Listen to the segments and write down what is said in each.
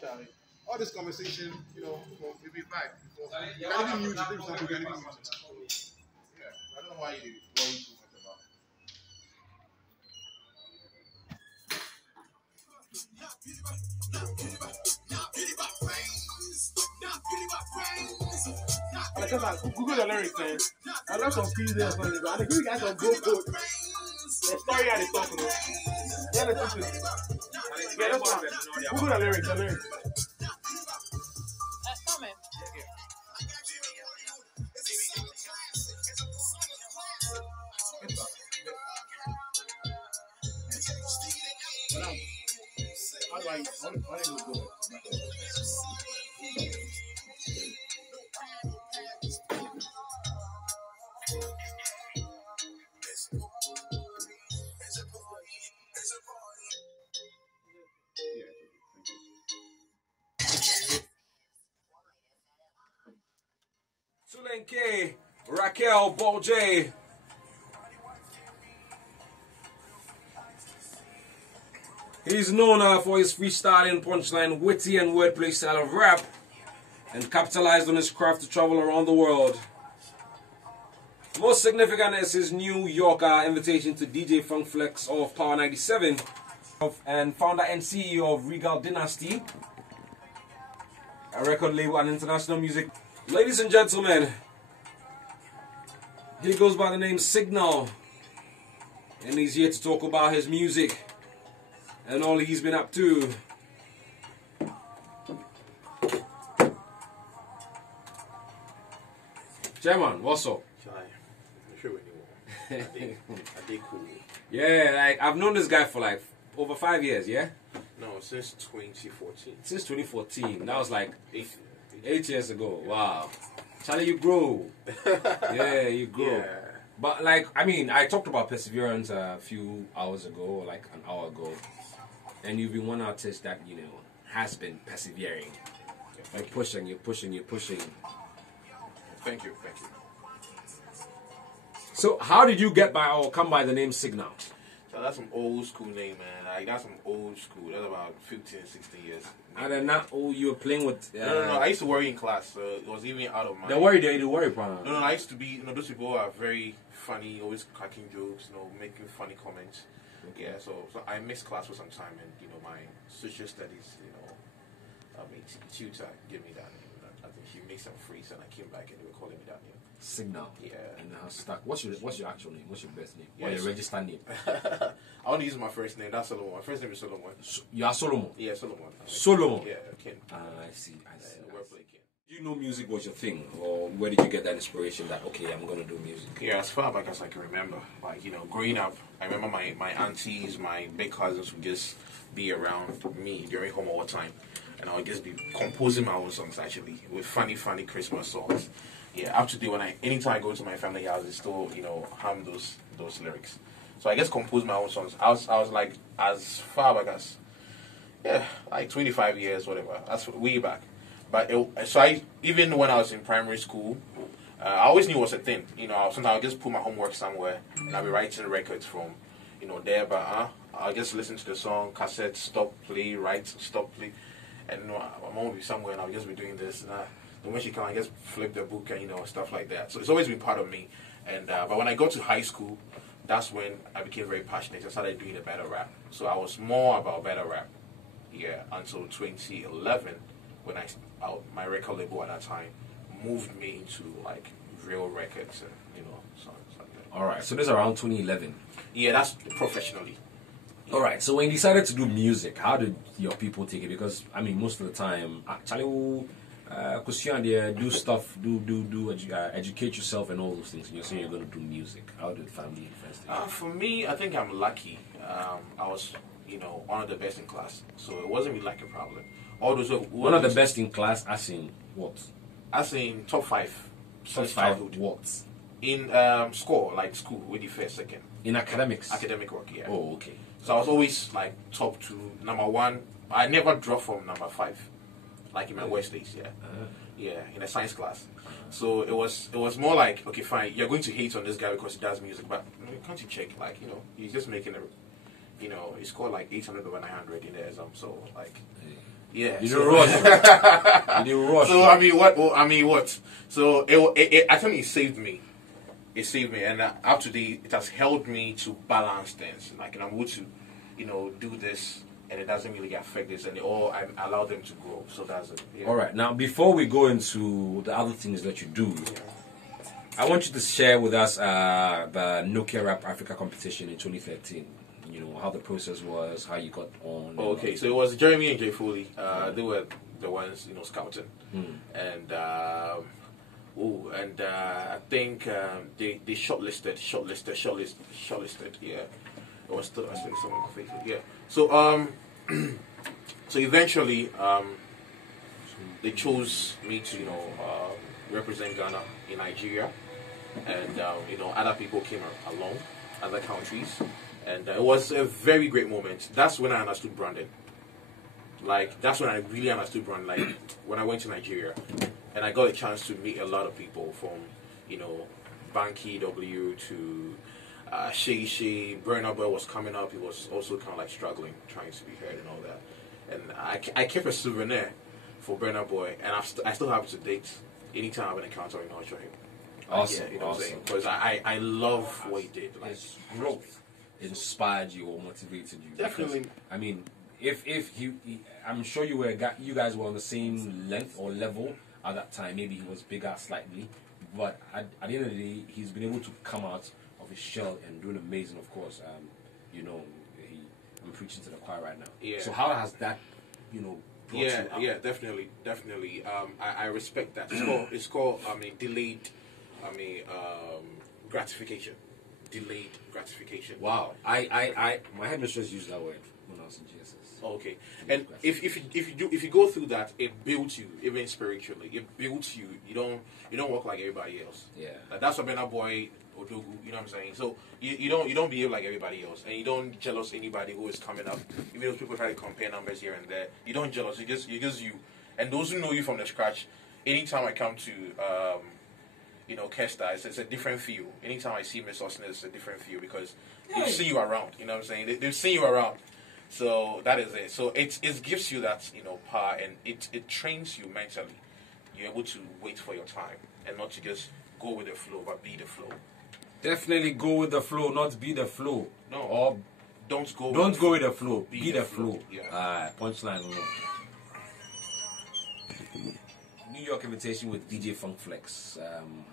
Charlie. All this conversation, you know, maybe back. You can't even mute it. Yeah, I don't know why you worry too much about it. Google the lyrics, man. I love some fees there. I think you guys are good. The story I talk about. Yeah, that's one. Google the lyrics. That's coming. How do I go? Sulenke, Raquel Bolje. He's known for his freestyling, punchline, witty and wordplay style of rap, and capitalized on his craft to travel around the world. Most significant is his New Yorker invitation to DJ Funk Flex of Power 97, and founder and CEO of Regal Dynasty, a record label and international music. Ladies and gentlemen, he goes by the name Signal, and he's here to talk about his music and all he's been up to. Chairman, what's up? I did cool. Yeah, like I've known this guy for like over 5 years, yeah? No, since 2014. Since 2014. That was like 8 years ago. Wow. Charlie, you grow. Yeah, you grow. Yeah. But like, I mean, I talked about perseverance a few hours ago, like an hour ago. And you've been one artist that, you know, has been persevering. Like pushing. Thank you. So how did you get by or come by the name Signal? So that's some old school name, man. Like that's some old school. That's about 15, 16 years. And then not you were playing with No. I used to worry in class, so it was even out of my the worry part. No, I used to be, those people are very funny, always cracking jokes, making funny comments. Okay. Yeah, so I missed class for some time, and my social studies, tutor gave me that name. I think she made some freeze, and I came back and they were calling me that name. Signal. Yeah. And how stuck. What's your actual name? What's your best name? Yeah, or your registered name? I want to use my first name. That's Solomon. My first name is Solomon. You are Solomon? Yeah, Solomon. Solomon? Yeah, Ken. I see. Wordplay Ken. Do you know music was your thing? Or where did you get that inspiration that, okay, I'm going to do music? Yeah, as far back as I can remember. Like, growing up, I remember my aunties, my big cousins would just be around me during home all the time. And I would just be composing my own songs, actually, with funny Christmas songs. Yeah, up to date, anytime I go to my family house, I still, hum those lyrics. So I just compose my own songs. I was like, as far back as, like 25 years, whatever. That's way back. But even when I was in primary school, I always knew it was a thing. Sometimes I'll just put my homework somewhere, and I'll be writing records from, there. But I'll just listen to the song, cassette, stop, play, write, stop, play. And my mom will be somewhere, and I'll just be doing this. And when she can, I just flip the book and stuff like that. So it's always been part of me. And but when I got to high school, that's when I became very passionate and started doing a better rap. So I was more about better rap, until 2011, when my record label at that time moved me into like real records and songs like that. All right, so this is around 2011. Yeah, that's professionally. All right, so when you decided to do music, how did your people take it? Because I mean, most of the time, actually, do stuff, educate yourself and all those things. And you're saying you're going to do music. How did family and friends take it? For me, I think I'm lucky. I was, one of the best in class, so it wasn't really like a problem. All those one of the best in class, as in what? As in top 5. Top 5 what? In school with the first, second. In academics? Academic work, yeah. Oh, okay. So I was always like top 2, number 1. I never dropped from number 5, like in my worst days, yeah. Yeah, in a science class. So it was more like, okay, fine, you're going to hate on this guy because he does music, but can't you check? Like, he's just making he scored like 800 over 900 in the exam. So like, yeah. You didn't rush. You didn't rush. So I mean, what? Well, I mean, what? So it actually saved me. It saved me, and up to date, it has helped me to balance things. Like, and I'm able to, do this, and it doesn't really affect this, and I allow them to grow. So that's it. Yeah. All right. Now, before we go into the other things that you do, I want you to share with us the Nokia Rap Africa competition in 2013. How the process was, how you got on. Oh, okay, so it was Jeremy and Jay Foley. They were the ones, scouting, and I think they shortlisted. Yeah, it was still someone on Facebook. Yeah, so so eventually they chose me to represent Ghana in Nigeria, and other people came along, other countries. And it was a very great moment. That's when I understood branding. Like, that's when I really understood branding. Like, when I went to Nigeria. And I got a chance to meet a lot of people from, Banky W to Shay. Burna Boy was coming up. He was also kind of like struggling, trying to be heard and all that. And I kept a souvenir for Burna Boy. And I still have it to date. Anytime I have an encounter, I'll show him. Awesome. Yeah, what I'm saying? Because I love what he did. Like, his growth inspired you or motivated you. Definitely. Because, I mean, if he, I'm sure you guys were on the same length or level at that time. Maybe he was bigger slightly, but at the end of the day, he's been able to come out of his shell and doing amazing. Of course, I'm preaching to the choir right now. Yeah. So how has that, brought you up? Yeah, definitely. I respect that. It's called delayed, gratification. Delayed gratification. Wow. My headmistress used that word when I was in GSS. Oh, okay. And if you go through that, it builds you even spiritually. It builds you. You don't work like everybody else. Yeah. Like, that's what Burna Boy Odogu. You know what I'm saying? So you don't behave like everybody else, and you don't jealous anybody who is coming up. Even though people try to compare numbers here and there, you don't jealous. You just you. And those who know you from the scratch, anytime I come to Kesta, it's a different feel. Anytime I see Miss Austin, it's a different feel because they see you around. You know what I'm saying? They've seen you around. So that is it. So it gives you that power, and it trains you mentally. You're able to wait for your time and not to just go with the flow, but be the flow. Definitely go with the flow, not be the flow. No. Or don't go with the flow. Be the flow. Yeah. Punchline. New York invitation with DJ Funk Flex.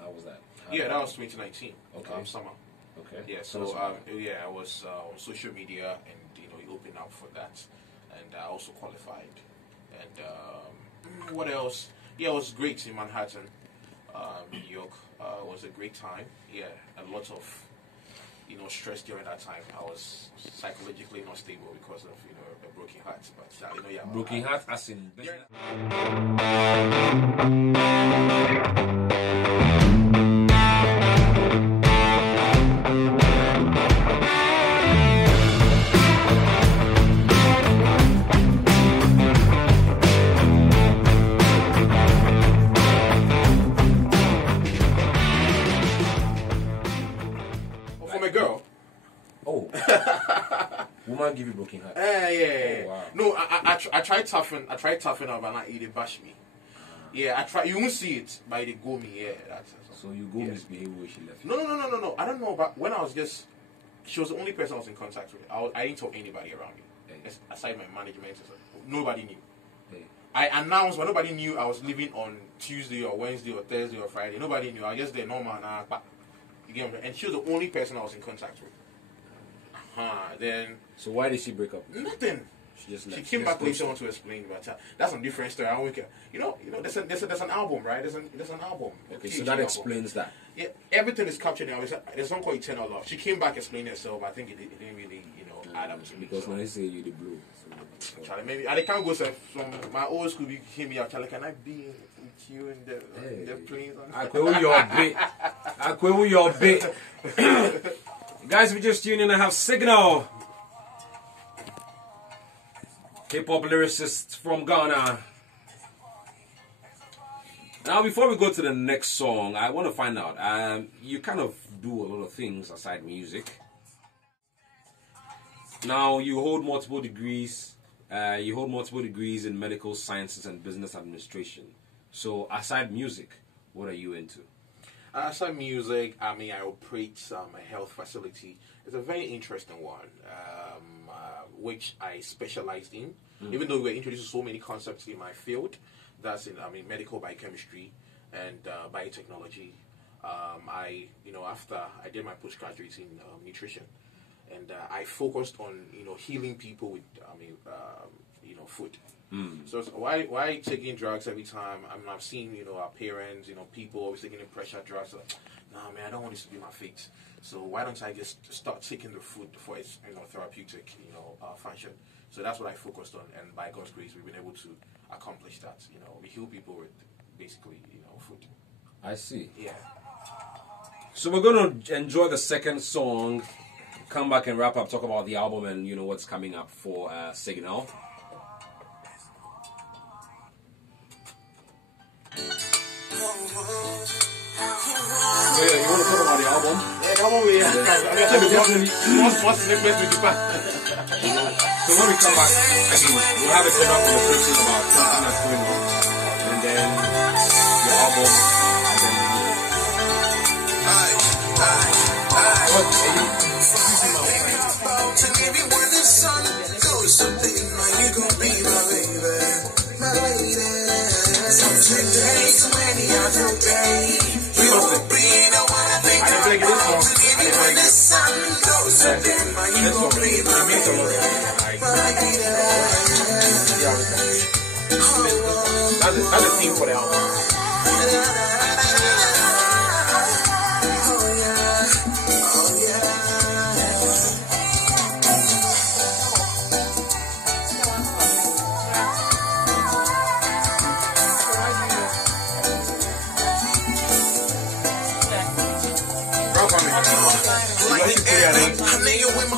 How was that? That was 2019. Okay. Summer. Okay. Yeah. So I was on social media, and he opened up for that, and I also qualified. And what else? Yeah, it was great in Manhattan, New York. It was a great time. Yeah, a lot of stress during that time. I was psychologically not stable because of a broken heart. But broken heart as in. From a girl. Oh. Woman give you broken heart. Yeah. Oh, wow. No, I tried toughen up, but not they bash me. Yeah, I try. You won't see it, but they go me. Yeah, so you go misbehave where she left you. No. I don't know, but when I was she was the only person I was in contact with. I didn't talk to anybody around me. Hey. Aside my management, nobody knew. Hey. I announced, but nobody knew I was leaving on Tuesday or Wednesday or Thursday or Friday. Nobody knew. I was just there normal you get me? And she was the only person I was in contact with. Then. So why did she break up? Nothing. She just left. She came back later on to explain, but that's a different story. I won't care. There's an album, right? There's an album. Okay, so that explains that. Yeah, everything is captured now. There's a song called Eternal Love. She came back explaining herself. I think it didn't really, add up to me. Because when I say you the blue. So. Charlie, maybe I can't go from my old school. You hear me out, Charlie. Can I be with you in the planes? I quit your bit. Guys, we just tuned in. I have Signal. Hip-hop lyricist from Ghana. Now, before we go to the next song, I want to find out. You kind of do a lot of things aside music. Now, you hold multiple degrees. You hold multiple degrees in medical sciences and business administration. So, aside music, what are you into? Aside music, I mean, I operate a health facility. It's a very interesting one, which I specialized in. Even though we were introduced to so many concepts in my field, that's in, medical biochemistry and biotechnology. After I did my postgraduate in nutrition, and I focused on, healing people with, food. So why taking drugs every time? I've seen, our parents, people always taking in pressure drugs. Like, nah, man, I don't want this to be my fate. So why don't I just start taking the food for its, therapeutic, function? So that's what I focused on, and by God's grace, we've been able to accomplish that. We heal people with basically, food. I see. Yeah. So we're going to enjoy the second song, come back and wrap up, talk about the album and, what's coming up for Signal. So yeah, you want to talk about the album? Yeah, the album, yeah. So when we come back, we'll have a general conversation about something that's going on, and then the album, and then that's a theme for the album.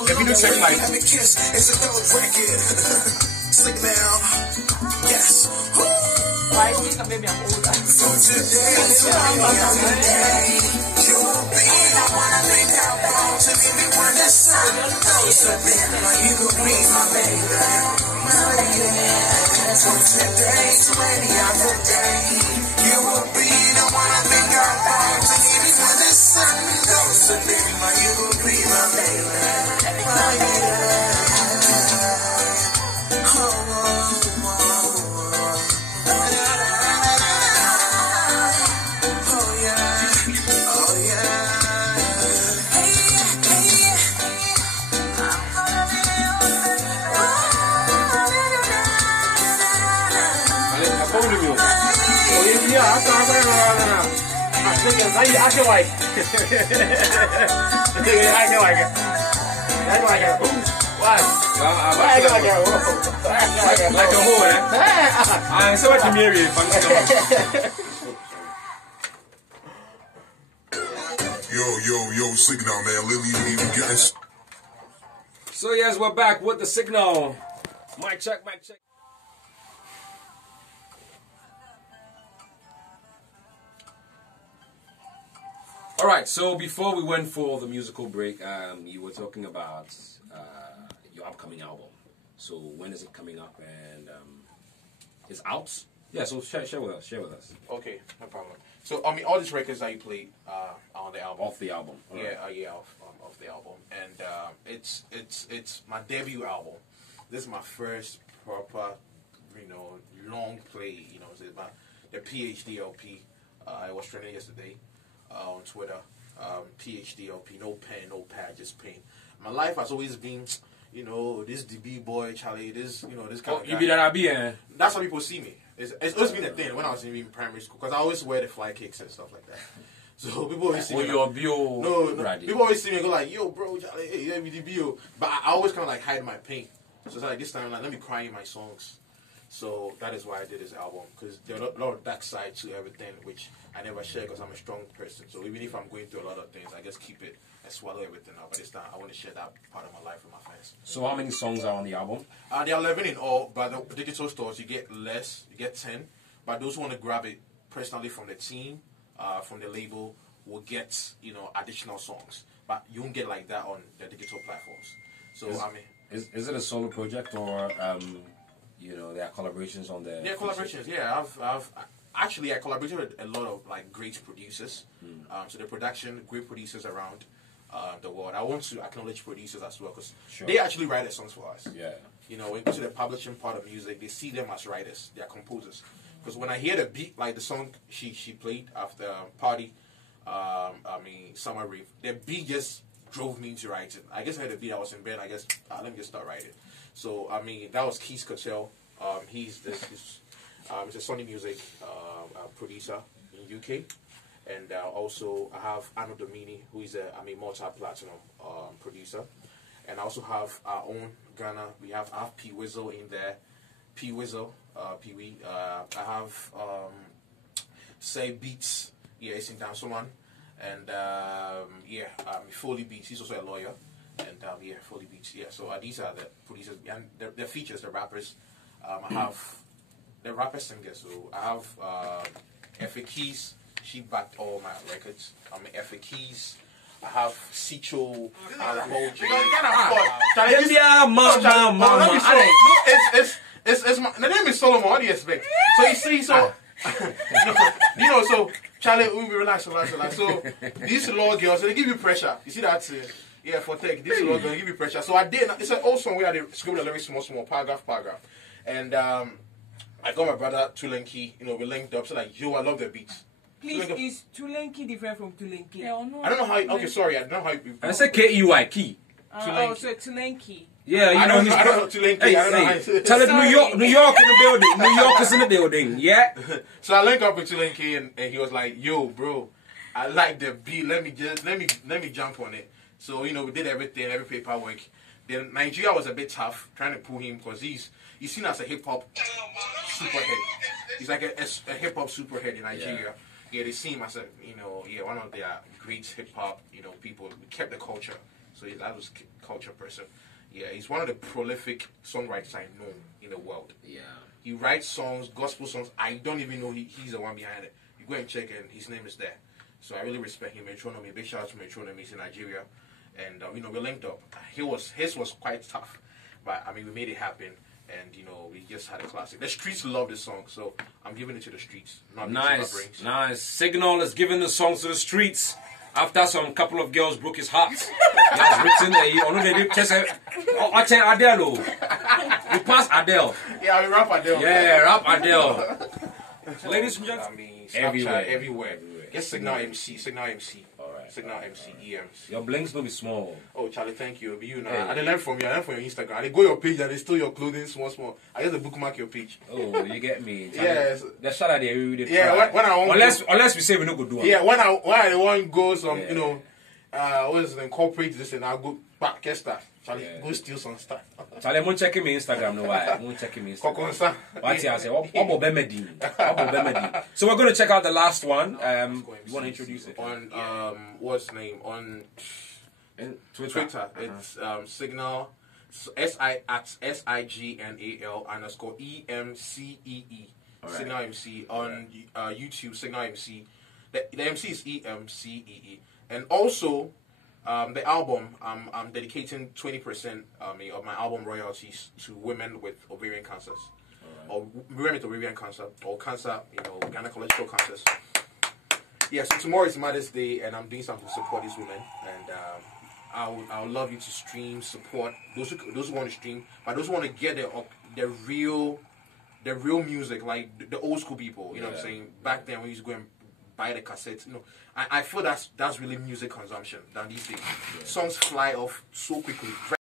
If you do check like it's a dope record. Sick now. Yes. Why do you think maybe I'm older? So today, you will be the one I think about to give me when the sun goes up in my you will be my baby. My lady. So today, 20 other day, you will be the one I think about to give me when the sun goes up in my you will be my baby. My lady. I feel like Why? Like a whole, eh? I'm so much married. Yo, Signal, man. Lily, guys. So, yes, we're back with the Signal. Mic check. All right, so before we went for the musical break, you were talking about your upcoming album. So when is it coming up and it's out? Yeah, so share with us. Okay, no problem. So all these records that you played on the album. Off the album. All right. Off the album, and it's my debut album. This is my first proper, long play. It's the PhDAlbum. I was trending yesterday. On Twitter, PhDAlbum, no pen, no pad, just paint. My life has always been, this DB boy, Charlie, this kind of guy. You be that I be, eh? That's how people see me. It's always been a thing when I was in primary school, because I always wear the fly kicks and stuff like that. So people always see me. Your bio. No. People always see me and go like, yo, bro, Charlie, hey, yeah, DB. But I always kind of like hide my pain. So it's like this time, like, let me cry in my songs. So that is why I did this album, because there are a lot of dark side to everything, which I never share because I'm a strong person. So even if I'm going through a lot of things, I just keep it and swallow everything up. But this time, I want to share that part of my life with my fans. So how many songs are on the album? There are 11 in all, but the digital stores, you get less, you get 10. But those who want to grab it personally from the team, from the label, will get additional songs, but you won't get like that on the digital platforms. So is it a solo project or there are collaborations on the? Yeah, collaborations. Yeah, I collaborated with a lot of like great producers. So the production, great producers around the world. I want to acknowledge producers as well because they actually write the songs for us. Yeah. When it comes to the publishing part of music, they see them as writers. They are composers. Because when I hear the beat, like the song she played after Party, Summer Rave, the beat just drove me into writing. I guess I had a beat, I was in bed, I guess, let me just start writing. So, that was Keith Coachell. He's a Sony Music producer in UK. And also, I have Anno Domini, who is a multi-platinum producer. And I also have our own Ghana. I have P Wizzle in there. P Wizzle, Pee Wee. I have Say Beats. Yeah, it's in Dansoman. And Foley Beats. He's also a lawyer. And Foley Beats. Yeah, so these are the producers and the features, the rappers. I have the rapper singers. So I have Effa Keys. She backed all my records. Effa Keys. I have Sicho. The name is Solomon. What do you expect? So you see, so Charlie, we relax. So these law girls, they give you pressure. You see that? For tech, these law girls give you pressure. So I did. It's an old song where I scribbled a very small, paragraph, and I got my brother Tulenki. We linked up. So like, I love the beats. Please, is Tulenki different from Tulenki? I don't know how. Okay, sorry, I don't know how. I said K-E-Y, key. So Tulenki. Yeah, I don't know Tulenki. I don't know how. Tell it New York in the building. New York is in the building. Yeah. So I linked up with Tulenki, and he was like, "Yo, bro, I like the beat. Let me jump on it." So we did everything, every paperwork. Then Nigeria was a bit tough trying to pull him because he's seen as a hip hop superhead. He's like a hip hop superhead in Nigeria. Yeah, they see him as one of their great hip hop, people. We kept the culture. So that was culture person. Yeah, he's one of the prolific songwriters I know in the world. Yeah. He writes songs, gospel songs. I don't even know he's the one behind it. You go and check and his name is there. So I really respect him. Metronomy, big shout out to Metronomy. He's in Nigeria. And, we linked up. His was quite tough. But, we made it happen. And, we just had a classic. The streets love this song, so I'm giving it to the streets. Nice. Signal is giving the songs to the streets. After some couple of girls broke his heart. He has written I tell Adele. We pass Adele. Yeah, we rap Adele. Yeah, rap Adele. So ladies and gentlemen, everywhere. Get Signal MC. Alright. Signal MC, EMs. Your blinks will be small. Oh, Charlie, thank you. You know, I didn't learn from you. I learned from your Instagram. They go your page and they steal your clothing small. I just bookmark your page. Oh, you get me. Yes. The shot out there, we when I want unless we say we no go do it. Yeah, when I want to go what is it, incorporate this and I'll go back, get that. Charlie, go steal some stuff. Charlie, I'm checking my Instagram now. I'm checking my Instagram. What I say? So we're going to check out the last one. You want to introduce it? On what's the name? On Twitter. It's Signal SIGNAL_EMCEE. Signal MC. On YouTube, Signal MC. The MC is EMCEE. And also, the album, I'm dedicating 20% of my album royalties to women with ovarian cancers. Or women with ovarian cancer, or cancer, gynecological cancers. Yeah, so tomorrow is Mother's Day, and I'm doing something to support these women. And I would love you to stream, support those who want to stream, but those who want to get the real music, like the old school people. You know what I'm saying? Back then, when we used to go and buy the cassettes. I feel that's really music consumption than these days. Songs fly off so quickly.